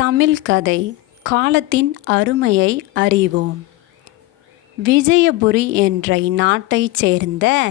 தமிழ் கதை காலத்தின் அருமையை அறிவோம். விஜயபுரி என்ற இந்நாட்டைச் சேர்ந்த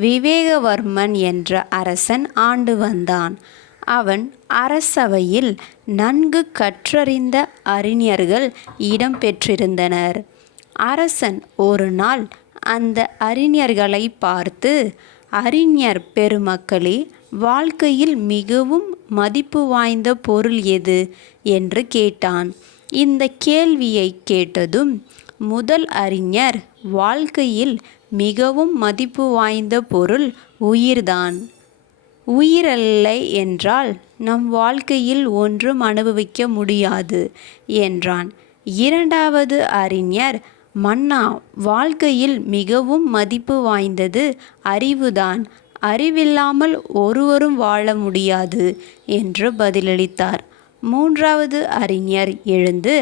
விவேகவர்மன் என்ற அரசன் ஆண்டு வந்தான். அவன் அரசவையில் நன்கு கற்றறிந்த அறிஞர்கள் இடம் பெற்றிருந்தனர். அரசன் ஒரு நாள் அந்த அறிஞர்களை பார்த்து அறிஞர் பெருமக்களே வாழ்க்கையில் மிகவும் மதிப்பு வாய்ந்த பொருள் எது? என்று கேட்டான். இந்த கேள்வியை கேட்டதும் முதல் அறிஞர் வாழ்க்கையில் மிகவும் மதிப்பு வாய்ந்த பொருள் உயிர்தான். உயிரல்லை என்றால் நம் வாழ்க்கையில் ஒன்றும் அனுபவிக்க முடியாது என்றான். இரண்டாவது அறிஞர் மன்னா வாழ்க்கையில் மிகவும் மதிப்பு வாய்ந்தது அறிவுதான். அறிவில்லாமல் ஒருவரும் வாழ முடியாது என்று பதிலளித்தார். மூன்றாவது அறிஞர் எழுந்து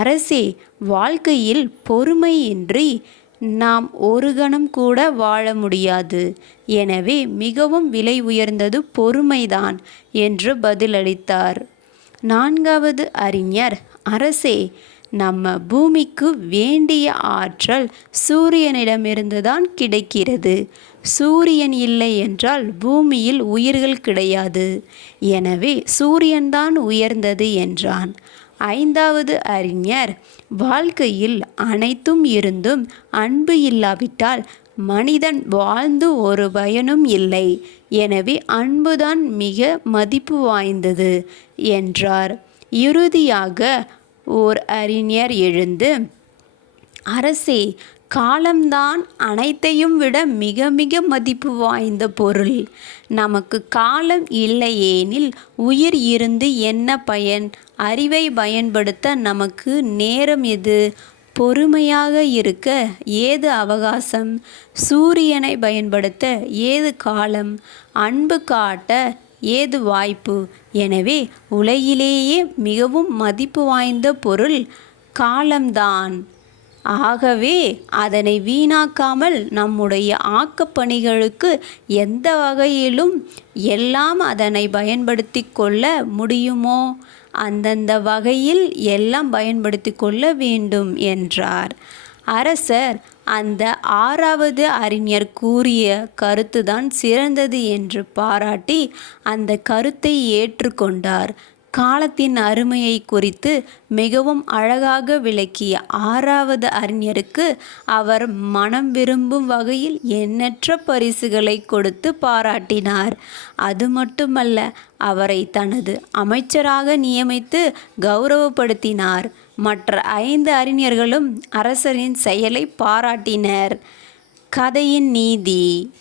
அரசே வாழ்க்கையில் பொறுமையின்றி நாம் ஒரு கணம் கூட வாழ முடியாது. எனவே மிகவும் விலை உயர்ந்தது பொறுமைதான் என்று பதிலளித்தார். நான்காவது அறிஞர் அரசே நம்ம பூமிக்கு வேண்டிய ஆற்றல் சூரியனிடமிருந்து தான் கிடைக்கிறது. சூரியன் இல்லை என்றால் பூமியில் உயிர்கள் கிடையாது. எனவே சூரியன்தான் உயர்ந்தது என்றான். ஐந்தாவது அறிஞர் வாழ்க்கையில் அனைத்தும் இருந்தும் அன்பு இல்லாவிட்டால் மனிதன் வாழ்ந்து ஒரு பயனும் இல்லை. எனவே அன்புதான் மிக மதிப்பு வாய்ந்தது என்றார். இறுதியாக ஓர் அறிஞர் எழுந்து அரசே காலம்தான் அனைத்தையும் விட மிக மிக மதிப்பு வாய்ந்த பொருள். நமக்கு காலம் இல்லையேனில் உயிர் இருந்து என்ன பயன்? அறிவை பயன்படுத்த நமக்கு நேரம் எது? பொறுமையாக இருக்க ஏது அவகாசம்? சூரியனை பயன்படுத்த ஏது காலம்? அன்பு காட்ட ஏது வாய்ப்பு? எனவே உலகிலேயே மிகவும் மதிப்பு வாய்ந்த பொருள் காலம்தான். ஆகவே அதனை வீணாக்காமல் நம்முடைய ஆக்கப்பணிகளுக்கு எந்த வகையிலும் எல்லாம் அதனை பயன்படுத்தி கொள்ள முடியுமோ? அந்தந்த வகையில் எல்லாம் பயன்படுத்தி கொள்ள வேண்டும் என்றார். அரசர் அந்த ஆறாவது அறிஞர் கூறிய கருத்துதான் சிறந்தது என்று பாராட்டி அந்த கருத்தை ஏற்றுக்கொண்டார். காலத்தின் அருமையை குறித்து மிகவும் அழகாக விளக்கிய ஆறாவது அறிஞருக்கு அவர் மனம் விரும்பும் வகையில் எண்ணற்ற பரிசுகளை கொடுத்து பாராட்டினார். அது மட்டுமல்ல அவரை தனது அமைச்சராக நியமித்து கௌரவப்படுத்தினார். மற்ற ஐந்து அறிஞர்களும் அரசரின் செயலை பாராட்டினர். கதையின் நீதி.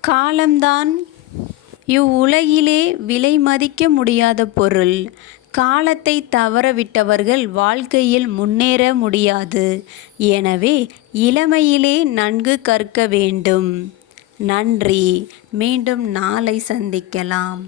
காலம்தான் இவ்வுலகிலே விலை மதிக்க முடியாத பொருள். காலத்தை தவறவிட்டவர்கள் வாழ்க்கையில் முன்னேற முடியாது. எனவே இளமையிலே நன்கு கற்க வேண்டும். நன்றி. மீண்டும் நாளை சந்திக்கலாம்.